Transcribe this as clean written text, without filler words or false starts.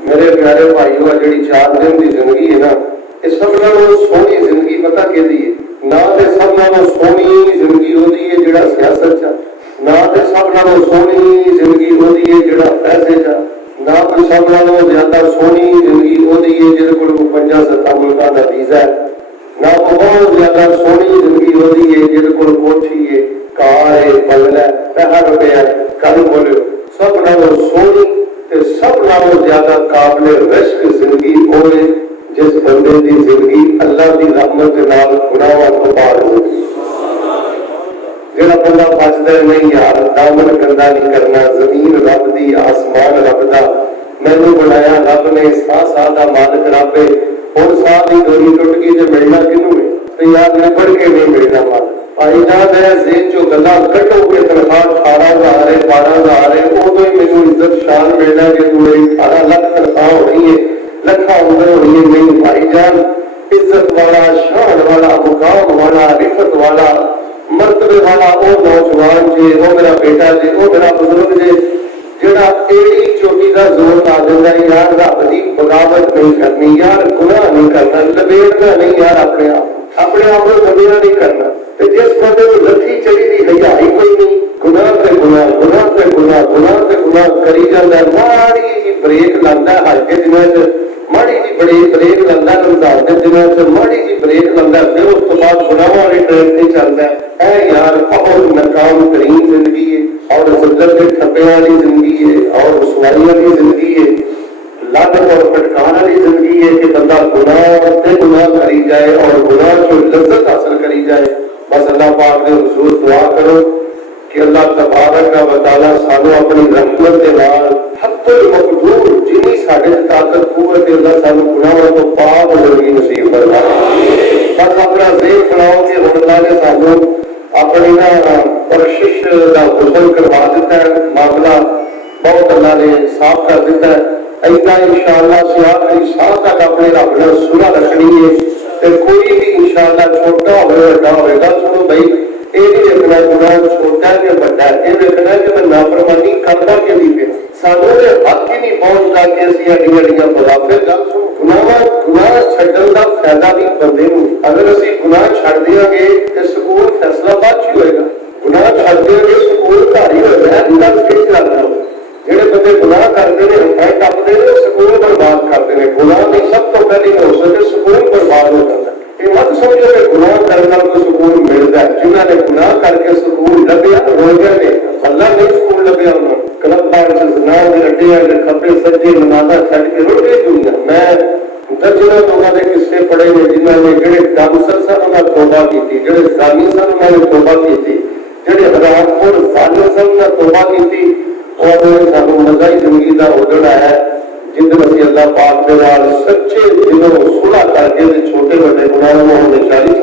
मेरे प्यारे भाइयों, जी 4 दिन की जिंदगी है ना, ये सब नालों सोहनी जिंदगी पता कि ना तो सब नालों सोहनी जिंदगी होती है जिहड़ा सियासत चा, ना तो सब नालों सोहनी जिंदगी होती है जिहड़ा पैसे चा, ना तो सब नालों ज्यादा सोहनी जिंदगी होती है जिहदे कोल 50-70 मुल्कां दा वीजा है, ना तो बहुत ज्यादा सोहनी जिंदगी होती है जिहदे कोल कोठी है, कार है, बंगला है, पैसा रुपया है। कल बोलो सब नालों सोहनी ते सब नालों ज्यादा काबिल रिस्क जिंदगी होवे जिस बंदे की जिंदगी अल्लाह की रहमत के नाल गुनाहां तो पार हो। जेड़ा बंदा बचदा नहीं यार, दामन गंदा नहीं करना, जमीन रब दी, आसमान रब दा, मैनू बनाया रब ने, साह दा मालिक रब है, हुण साह दी डोरी टुट गई ते मिलना किनू है? ते यार निबड़ के नहीं मिलना मालिक। भाईजान है जेब चो गल्लां कड्डो के तनख्वाह 18,000 है, 12,000 है, उदों ही मैनू इज्जत शान मिलना जे तू मेरी 18 लाख तनख्वाह होनी है, लखा उम्र होनी है। नहीं भाईजान, इज्जत वाला, शान वाला, मुकाम वाला, रिफत वाला, मर्तबे वाला वो नौजवान जे, वो मेरा बेटा जे, वो मेरा बुजुर्ग जे, जेड़ा एड़ी चोटी का जोर ला देंदा यार रब दी बगावत नहीं करनी, यार गुनाह नहीं करना, लबेड़ना नहीं यार अपने आप को लबेड़ा नहीं करना। जिस बंदे को लथी चढ़ी दी हयाई कोई नहीं, गुनाह पे गुनाह, गुनाह पे गुनाह, गुनाह पे गुनाह करी जाता, माड़ी जी ब्रेक लाता है हज के दिनों च, माड़ी जी बड़ी ब्रेक लाता रमजान के दिनों च, माड़ी जी ब्रेक लाता, फिर उस तो बाद गुनाह वाली ट्रेन से चलता है। यार बहुत नाकाम तरीन जिंदगी है और जिल्लत के ठप्पे वाली जिंदगी है और रुसवाई वाली जिंदगी है, लानत और फटकार वाली जिंदगी है कि बंदा गुनाह पे गुनाह करी जाए और गुनाह की लज्जत हासिल करी जाए। बस अल्लाह पाक ने हुजूर दुआ करो कि अल्लाह तबारक व तआला सानू अपनी रहमत के नाल हत्तुल मकदूर जिनी साडे ताकत कुव्वत अल्लाह सानू गुनाहों तो पाक जिंदगी नसीब फरमाए। बस अपना ज़हन बनाओ कि अल्लाह ने सानू अपनी ना बख्शिश का हुस्न करवा दिता है, मामला बहुत अल्लाह ने साफ कर दिता है। ऐसा इंशाअल्लाह आखिरी साह तक अपने रब नाल सुलह रखनी है ते कोई भी इंशाअल्लाह छोटा हो बड़ा होगा। सुनो भाई, ये नहीं देखना गुनाह छोटा है कि बड़ा है, ये देखना है कि मैं नाफरमानी करदा कि नहीं पे सानू दे हक ही नहीं पहुंचता कि असि अड्डियां बुलावे। गल सुन, गुनाह छड्डण दा फायदा भी बंदे नूं, अगर असि गुनाह छड्ड देंगे ते सकून फैसला बाद च होएगा, गुनाह छड्ड देंगे सकून घर ही होएगा। गल किस लगदा जेड़े बंदे गुनाह करते हैं हटाए टपते हैं सकून बर्बाद करते हैं। गुनाह की सब तो पहली हो सके सकून बर्बाद हो जाता है। ये मत समझो कि गुनाह करने को सुकून मिलता है, जिन्होंने गुनाह करके सुकून लभ्या रोजा ने अल्लाह नहीं सुकून लभ्या उन्होंने क्लबां च ज़िना दे अड्डियां दे खब्बे सज्जे नमाज़ां छड्ड के रुड़ गई दुनिया। मैं दर्जनों लोगों के किस्से पढ़े ने जिन्होंने जेड़े डांसर सन उन्होंने तौबा की, जेड़े ज़ानी सन उन्होंने तौबा की, जेड़े हरामखोर ज़ालिम सन उन्होंने तौबा की और सानू मजा ही जिंदगी का उजड़ आया जिंद अल्लाह पाक के नाल सच्चे दिलों सुलह करके छोटे बड़े गुनाहों को